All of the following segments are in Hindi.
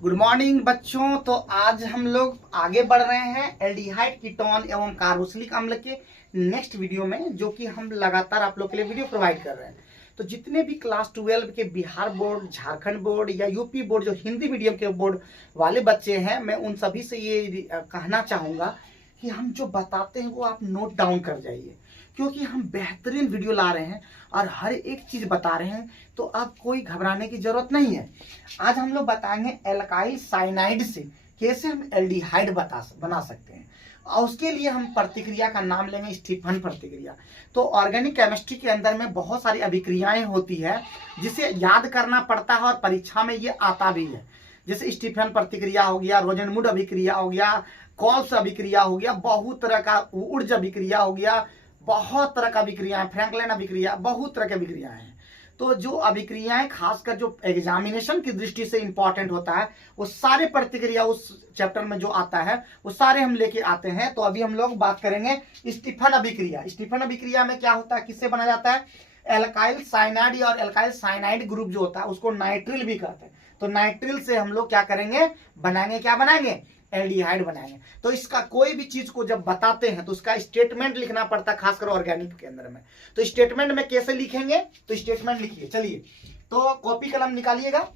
गुड मॉर्निंग बच्चों। तो आज हम लोग आगे बढ़ रहे हैं एल्डिहाइड कीटोन एवं कार्बोक्सिलिक अम्ल के नेक्स्ट वीडियो में, जो कि हम लगातार आप लोग के लिए वीडियो प्रोवाइड कर रहे हैं। तो जितने भी क्लास 12 के बिहार बोर्ड, झारखंड बोर्ड या यूपी बोर्ड, जो हिंदी मीडियम के बोर्ड वाले बच्चे हैं, मैं उन सभी से ये कहना चाहूँगा कि हम जो बताते हैं वो आप नोट डाउन कर जाइए, क्योंकि हम बेहतरीन वीडियो ला रहे हैं और हर एक चीज़ बता रहे हैं। तो अब कोई घबराने की जरूरत नहीं है। आज हम लोग बताएंगे एल्काइल साइनाइड से कैसे हम एल्डिहाइड बना सकते हैं, और उसके लिए हम प्रतिक्रिया का नाम लेंगे स्टीफन प्रतिक्रिया। तो ऑर्गेनिक केमिस्ट्री के अंदर में बहुत सारी अभिक्रियाएं होती है जिसे याद करना पड़ता है और परीक्षा में ये आता भी है। जैसे स्टीफन प्रतिक्रिया हो गया, रोजेनमुड अभिक्रिया हो गया, कॉल्स अभिक्रिया हो गया, बहुत तरह का ऊर्ज अभिक्रिया हो गया, बहुत तरह का अभिक्रिया, फ्रैंकलिन अभिक्रिया, बहुत तरह की अभिक्रियाएं हैं। तो जो अभिक्रियाएं खासकर जो एग्जामिनेशन की दृष्टि से इंपॉर्टेंट होता है, वो सारे प्रतिक्रिया उस चैप्टर में जो आता है वो सारे हम लेके आते हैं। तो अभी हम लोग बात करेंगे स्टीफन अभिक्रिया। स्टीफन अभिक्रिया में क्या होता है, किससे बना जाता है? एल्काइल साइनाइड, और एल्काइल साइनाइड ग्रुप जो होता है उसको नाइट्रिल भी कहते हैं। तो नाइट्रिल से हम लोग क्या करेंगे, बनाएंगे, क्या बनाएंगे? एल्डिहाइड बनाएंगे। तो इसका कोई भी चीज को जब बताते हैं तो उसका स्टेटमेंट लिखना पड़ता है, खासकर ऑर्गेनिक के अंदर में। तो स्टेटमेंट में कैसे लिखेंगे? तो स्टेटमेंट लिखिए, चलिए। तो कॉपी कलम निकालिएगा,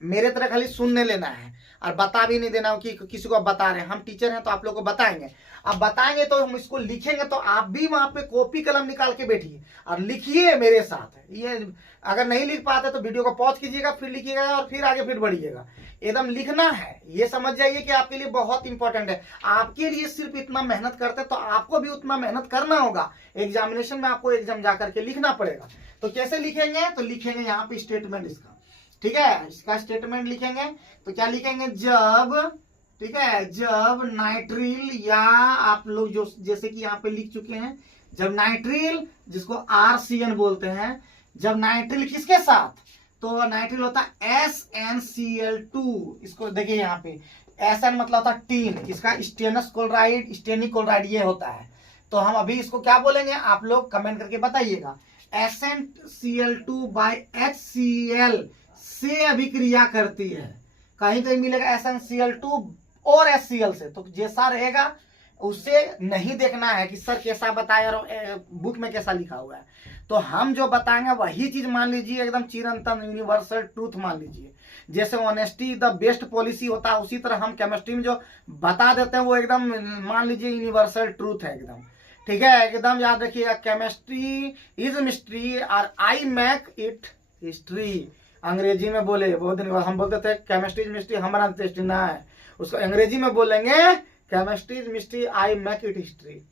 मेरे तरह खाली सुनने लेना है और बता भी नहीं देना कि किसी को बता रहे हैं। हम टीचर हैं तो आप लोग को बताएंगे। अब बताएंगे तो हम इसको लिखेंगे, तो आप भी वहां पे कॉपी कलम निकाल के बैठिए और लिखिए मेरे साथ। ये अगर नहीं लिख पाते तो वीडियो को पॉज कीजिएगा, फिर लिखिएगा और फिर आगे फिर बढ़िएगा। एकदम लिखना है, ये समझ जाइए कि आपके लिए बहुत इंपॉर्टेंट है। आपके लिए सिर्फ इतना मेहनत करते हैं तो आपको भी उतना मेहनत करना होगा। एग्जामिनेशन में आपको एग्जाम जाकर के लिखना पड़ेगा। तो कैसे लिखेंगे? तो लिखेंगे यहाँ पे स्टेटमेंट इसका, ठीक है। इसका स्टेटमेंट लिखेंगे तो क्या लिखेंगे? जब, ठीक है, जब नाइट्रिल, या आप लोग जो जैसे कि यहाँ पे लिख चुके हैं, जब नाइट्रिल, जिसको RCN बोलते हैं, जब नाइट्रिल किसके साथ? तो नाइट्रिल होता है SnCl2। इसको देखिए यहाँ पे Sn मतलब होता है टीन, इसका स्टेनस क्लोराइड, स्टेनिक क्लोराइड ये होता है। तो हम अभी इसको क्या बोलेंगे, आप लोग कमेंट करके बताइएगा। SnCl2 बाय HCl से अभिक्रिया करती है। कहीं कहीं मिलेगा SnCl2 और HCl से, तो जैसा रहेगा उससे नहीं देखना है कि सर कैसा बताया और बुक में कैसा लिखा हुआ है। तो हम जो बताएंगे वही चीज मान लीजिए, एकदम चिरंतन यूनिवर्सल ट्रूथ मान लीजिए। जैसे ऑनेस्टी द बेस्ट पॉलिसी होता है, उसी तरह हम केमिस्ट्री में जो बता देते हैं वो एकदम मान लीजिए यूनिवर्सल ट्रूथ है एकदम, ठीक है। एकदम याद रखिएगा, केमिस्ट्री इज मिस्ट्री और आई मेक इट हिस्ट्री। अंग्रेजी में बोले, बहुत दिन हम बोलते थे केमिस्ट्री इज मिस्ट्री, हमारा टेस्ट ना है, उसको अंग्रेजी में बोलेंगे chemistry is mystery, I make it history.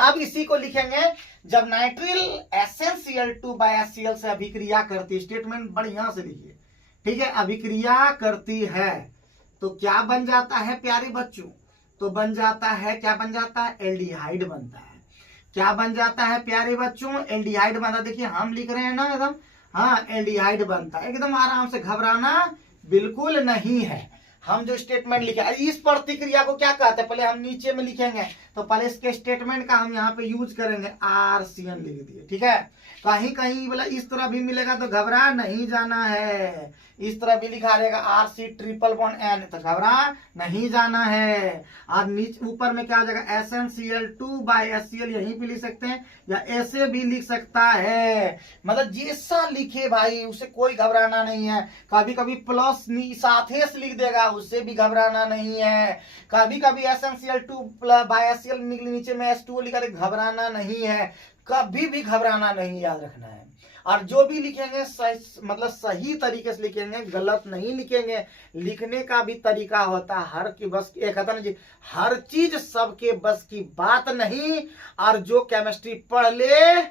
अब इसी को लिखेंगे, जब नाइट्रिल SnCl2 बाय HCl से अभिक्रिया करती है। स्टेटमेंट बढ़िया से लिखिए, ठीक है। अभिक्रिया करती है तो क्या बन जाता है प्यारे बच्चों? तो बन जाता है, क्या बन जाता है? एल्डिहाइड बनता है। क्या बन जाता है प्यारे बच्चों? एल्डिहाइड बनता है। देखिए हम लिख रहे हैं ना एकदम, हाँ, एल्डिहाइड बनता है। एकदम आराम से, घबराना बिल्कुल नहीं है। हम जो स्टेटमेंट लिखे, इस प्रतिक्रिया को क्या कहते हैं, पहले हम नीचे में लिखेंगे। तो पहले इसके स्टेटमेंट का हम यहाँ पे यूज करेंगे, RCN लिख दिए, ठीक है। कहीं कहीं बोला इस तरह भी मिलेगा तो घबरा नहीं जाना है। इस तरह भी लिखा रहेगा RC≡N, तो घबरा नहीं जाना है। और नीचे ऊपर में क्या हो जाएगा? SnCl2 बाय HCl, यहीं पे लिख सकते हैं या ऐसे भी लिख सकता है। मतलब जैसा लिखे भाई, उसे कोई घबराना नहीं है। कभी कभी प्लस साथे से लिख देगा, उससे भी घबराना नहीं है। कभी कभी SnCl2 बाय HCl नीचे में H2O लिखा, घबराना नहीं है। कभी भी घबराना नहीं, याद रखना है। और जो भी लिखेंगे मतलब सही तरीके से लिखेंगे, गलत नहीं लिखेंगे। लिखने का भी तरीका होता है, हर की बस एक कहता ना जी, हर चीज सबके बस की बात नहीं। और जो केमिस्ट्री पढ़ ले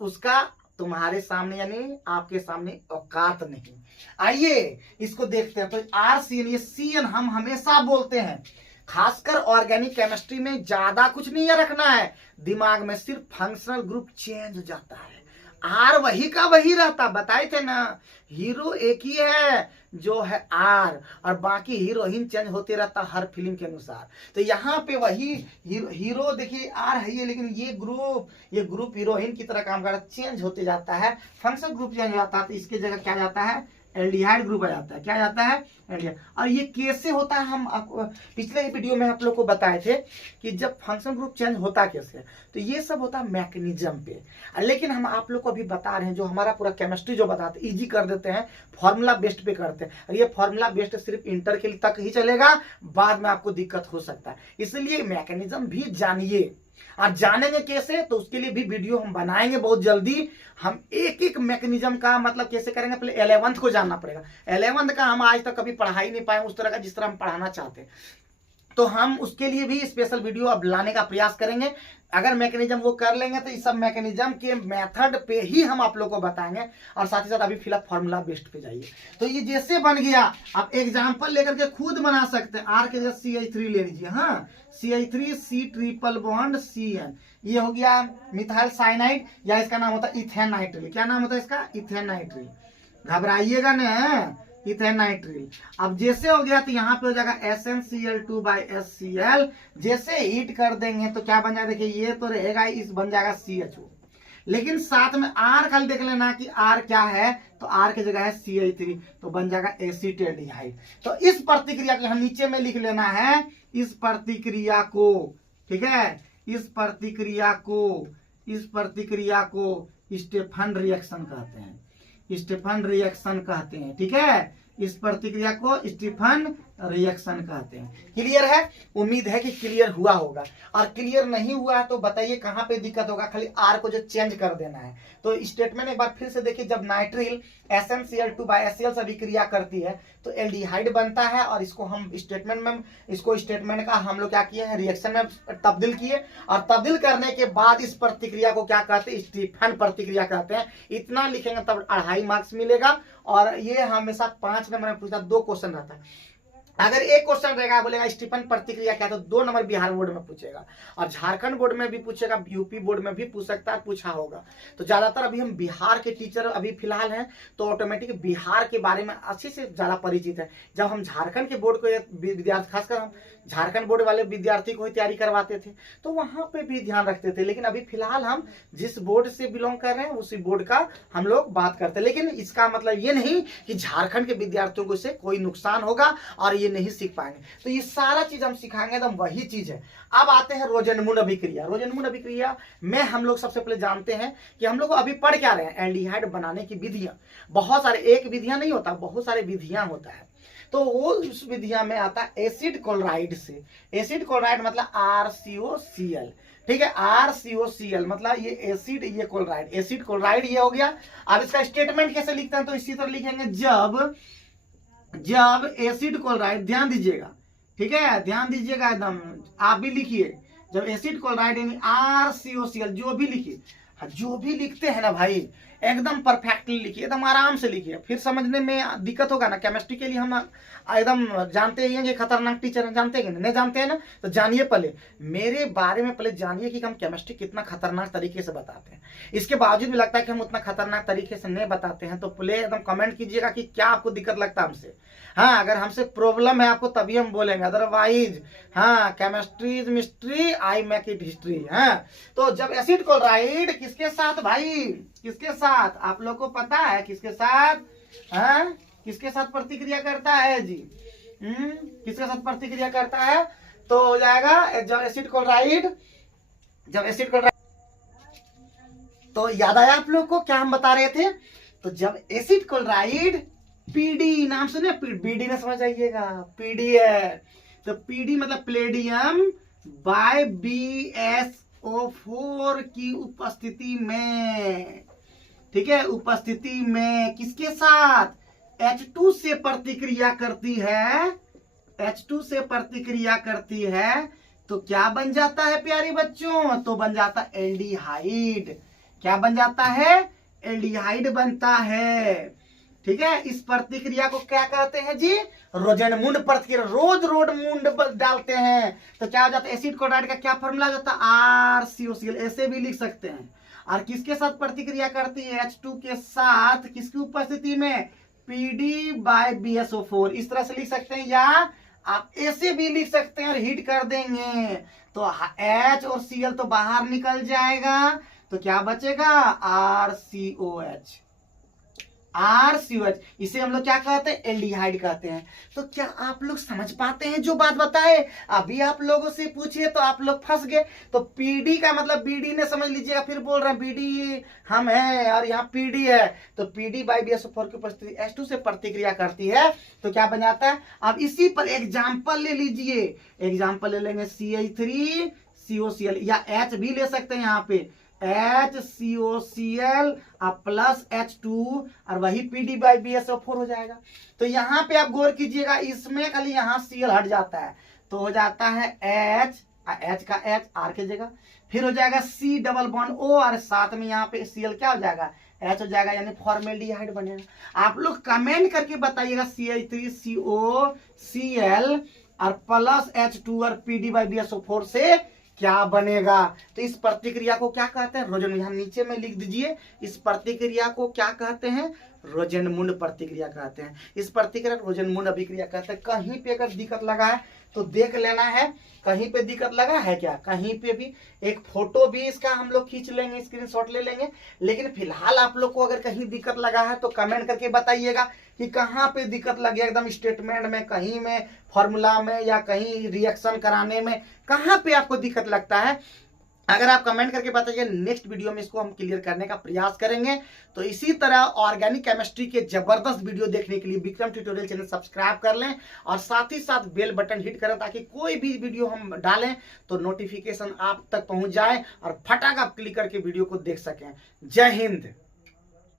उसका तुम्हारे सामने यानी आपके सामने औकात नहीं। आइए इसको देखते हैं। तो RCN, ये CN हम हमेशा बोलते हैं, खासकर ऑर्गेनिक केमिस्ट्री में ज्यादा कुछ नहीं रखना है दिमाग में, सिर्फ फंक्शनल ग्रुप चेंज हो जाता है, R वही का वही रहता। बताए थे ना, हीरो एक ही है जो है R, और बाकी हीरोइन चेंज होते रहता हर फिल्म के अनुसार। तो यहाँ पे वही हीरो देखिए R है ये, लेकिन ये ग्रुप हीरोइन की तरह काम करता, चेंज होते जाता है, फंक्शनल ग्रुप चेंज हो जाता है। तो इसकी जगह क्या जाता है? एल्डिहाइड ग्रुप आ जाता है। क्या आ जाता है? एल्डिहाइड। और ये कैसे होता है, हम पिछले वीडियो में आप लोग को बताए थे कि जब फंक्शन ग्रुप चेंज होता कैसे है। तो ये सब होता है मैकेनिज्म पे, लेकिन हम आप लोग को अभी बता रहे हैं जो हमारा पूरा केमिस्ट्री जो बताते हैं, इजी कर देते हैं, फॉर्मूला बेस्ड पे करते हैं। और ये फॉर्मूला बेस्ड सिर्फ इंटर के तक ही चलेगा, बाद में आपको दिक्कत हो सकता है। इसलिए मैकेनिज्म भी जानिए, और जानेंगे कैसे तो उसके लिए भी वीडियो हम बनाएंगे बहुत जल्दी। हम एक एक मैकेनिज्म का मतलब कैसे करेंगे, पहले 11th को जानना पड़ेगा। 11th का हम आज तक कभी पढ़ा ही नहीं पाए उस तरह का जिस तरह हम पढ़ाना चाहते हैं, तो हम उसके लिए भी स्पेशल वीडियो अब लाने का प्रयास करेंगे। अगर मैकेनिज्म वो कर लेंगे तो इस सब मैकेनिज्म के मेथड पे ही हम आप लोग को बताएंगे, और साथ ही साथ अभी फिलहाल फॉर्मूला बेस्ड पे जाइए। तो ये जैसे बन गया, आप एग्जांपल लेकर के खुद बना सकते हैं। आर के जगह CH3 ले लीजिए, हाँ CH3 C triple bond CN, ये हो गया मिथाइल साइनाइड, या इसका नाम होता है इथेन नाइट्रिल। क्या नाम होता है इसका? Ethane nitrile. घबराइएगा न, इथेन नाइट्रिल। अब जैसे हो गया तो यहाँ पे हो जाएगा SnCl2/HCl। जैसे हीट कर देंगे तो क्या बन जाएगा, देखिए ये तो रहेगा, इस बन जाएगा CHO, लेकिन साथ में R खाली देख लेना कि R क्या है, तो R की जगह है CH3, तो बन जाएगा एसीटल्डिहाइड। तो इस प्रतिक्रिया को यहाँ नीचे में लिख लेना है, इस प्रतिक्रिया को, ठीक है, इस प्रतिक्रिया को स्टेफन रिएक्शन कहते हैं, स्टेफन रिएक्शन कहते हैं, ठीक है। इस प्रतिक्रिया को स्टीफन रिएक्शन कहते हैं। क्लियर है? उम्मीद है कि क्लियर हुआ होगा, और क्लियर नहीं हुआ तो बताइए कहां पे दिक्कत होगा। खाली आर को जो चेंज कर देना है। तो स्टेटमेंट एक बार फिर से देखिए, जब नाइट्रिल SnCl2/HCl से अभिक्रिया करती है तो एल्डिहाइड बनता है, और इसको हम स्टेटमेंट का हम लोग क्या किए हैं, रिएक्शन में तब्दील किए, और तब्दील करने के बाद इस प्रतिक्रिया को क्या कहते हैं, स्टीफन प्रतिक्रिया कहते हैं। इतना लिखेंगे तब 2.5 मार्क्स मिलेगा। और ये हमेशा 5 नंबर में पूछता, 2 क्वेश्चन रहता है। अगर एक क्वेश्चन रहेगा बोलेगा स्टीफन प्रतिक्रिया क्या, तो 2 नंबर बिहार बोर्ड में पूछेगा, और झारखंड बोर्ड में भी पूछेगा, यूपी बोर्ड में भी पूछ सकता है, पूछा होगा। तो ज्यादातर अभी हम बिहार के टीचर अभी फिलहाल हैं, तो ऑटोमेटिक बिहार के बारे में अच्छे से ज्यादा परिचित है। जब हम झारखंड के बोर्ड को विद्यार्थी, खासकर हम झारखंड बोर्ड वाले विद्यार्थी को ही तैयारी करवाते थे, तो वहां पे भी ध्यान रखते थे। लेकिन अभी फिलहाल हम जिस बोर्ड से बिलोंग कर रहे हैं उसी बोर्ड का हम लोग बात करते हैं। लेकिन इसका मतलब ये नहीं कि झारखंड के विद्यार्थियों को इससे कोई नुकसान होगा और ये नहीं सीख पाएंगे। तो ये सारा चीज हम सिखाएंगे, तो वही चीज है। अब आते हैं रोजनमून अभिक्रिया। रोजनमून अभिक्रिया में हम लोग सबसे पहले जानते हैं कि हम लोग अभी पढ़ क्या रहे हैं, एल्डिहाइड बनाने की विधियां। बहुत सारे, एक विधियां नहीं होता, बहुत सारे विधियां होता है। तो वो उस विधियां में आता है एसिड क्लोराइड से। एसिड क्लोराइड मतलब RCOCl, ठीक है, RCOCl मतलब ये एसिड, ये क्लोराइड, एसिड क्लोराइड ये हो गया। अब इसका स्टेटमेंट कैसे लिखते हैं, तो इसी तरह लिखेंगे, जब एसिड क्लोराइड, ध्यान दीजिएगा, ठीक है, ध्यान दीजिएगा एकदम, आप भी लिखिए, जब एसिड क्लोराइड यानी RCOCl, जो भी लिखिए, जो भी लिखते हैं ना भाई एकदम परफेक्टली लिखिए, एकदम आराम से लिखिए, फिर समझने में दिक्कत होगा ना। केमिस्ट्री के लिए हम एकदम जानते ही हैं कि खतरनाक टीचर हैं, जानते हैं कि नहीं जानते हैं ना, तो जानिए, पहले मेरे बारे में पहले जानिए कि हम केमिस्ट्री कितना खतरनाक तरीके से बताते हैं। इसके बावजूद भी लगता है कि हम उतना खतरनाक तरीके से नहीं बताते हैं, तो पहले एकदम कमेंट कीजिएगा कि क्या आपको दिक्कत लगता है हमसे। हाँ, अगर हमसे प्रॉब्लम है आपको तभी हम बोलेंगे, अदरवाइज हाँ, chemistry is mystery, I make it history. हाँ, तो जब एसिड क्लोराइड किसके साथ भाई, किसके साथ आप लोग को पता है, किसके साथ, हाँ, किसके साथ प्रतिक्रिया करता है जी, किसके साथ प्रतिक्रिया करता है, तो हो जाएगा जब एसिड क्लोराइड, तो याद आया आप लोग को क्या हम बता रहे थे। तो जब एसिड क्लोराइड PD नाम सुने, PD ना समझ आइएगा, PD है, तो PD मतलब प्लेडियम बाय BSO4 की उपस्थिति में, ठीक है, उपस्थिति में किसके साथ, H2 से प्रतिक्रिया करती है, H2 से प्रतिक्रिया करती है, तो क्या बन जाता है प्यारे बच्चों, तो बन जाता है एल्डिहाइड। क्या बन जाता है, एल्डिहाइड बनता है, ठीक है। इस प्रतिक्रिया को क्या कहते हैं जी, रोजनमून प्रतिक्रिया। रोज रोडमून डालते हैं तो क्या हो जाता है, एसिड क्लोराइड का क्या फॉर्मूला जाता है, RCOCl, ऐसे भी लिख सकते हैं। और किसके साथ प्रतिक्रिया करती है, H2 के साथ, किसकी उपस्थिति में, PD/BSO4, इस तरह से लिख सकते हैं, या आप ऐसे भी लिख सकते हैं और हीट कर देंगे तो H और Cl तो बाहर निकल जाएगा, तो क्या बचेगा, RCOH। RCOH, इसे हम लोग क्या कहते हैं, एल्डिहाइड कहते हैं। तो क्या आप लोग समझ पाते हैं जो बात बताए? अभी आप लोगों से पूछिए तो आप लोग फंस गए। तो PD का मतलब BD ने समझ लीजिएगा, फिर बोल रहे हैं BD हम हैं और यहाँ PD है, तो PD बाई BSO4 की उपस्थिति H2 से प्रतिक्रिया करती है तो क्या बन जाता है। अब इसी पर एग्जाम्पल ले लीजिए, एग्जाम्पल ले लेंगे CH3COCl, या H भी ले सकते हैं यहाँ पे, HCOCl प्लस H2 और वही PD बाई BSO4 हो जाएगा। तो यहाँ पे आप गौर कीजिएगा, इसमें खाली यहाँ Cl हट जाता है तो हो जाता है H का H R के जगह, फिर हो जाएगा C डबल बॉन्ड O और साथ में यहाँ पे Cl क्या हो जाएगा, H हो जाएगा, यानी फॉर्मेल्डिहाइड बनेगा। आप लोग कमेंट करके बताइएगा CH3COCl और प्लस H2 और PD बाई BSO4 से क्या बनेगा। तो इस प्रतिक्रिया को क्या कहते हैं, रोजन, यहाँ नीचे में लिख दीजिए, इस प्रतिक्रिया को क्या कहते हैं, रोजनमुंड प्रतिक्रिया कहते हैं। इस प्रतिक्रिया को रोजनमुंड अभिक्रिया कहते हैं। कहीं पे अगर दिक्कत लगा है तो देख लेना है, कहीं पे दिक्कत लगा है क्या, कहीं पे भी एक फोटो भी इसका हम लोग खींच लेंगे, स्क्रीनशॉट ले लेंगे। लेकिन फिलहाल आप लोग को अगर कहीं दिक्कत लगा है तो कमेंट करके बताइएगा कि कहाँ पे दिक्कत लगी, एकदम स्टेटमेंट में, कहीं में फॉर्मूला में, या कहीं रिएक्शन कराने में, कहाँ पे आपको दिक्कत लगता है। अगर आप कमेंट करके बताइए, नेक्स्ट वीडियो में इसको हम क्लियर करने का प्रयास करेंगे। तो इसी तरह ऑर्गेनिक केमिस्ट्री के जबरदस्त वीडियो देखने के लिए विक्रम ट्यूटोरियल चैनल सब्सक्राइब कर लें और साथ ही साथ बेल बटन हिट करें ताकि कोई भी वीडियो हम डालें तो नोटिफिकेशन आप तक पहुंच जाए और फटाक आप क्लिक करके वीडियो को देख सकें। जय हिंद।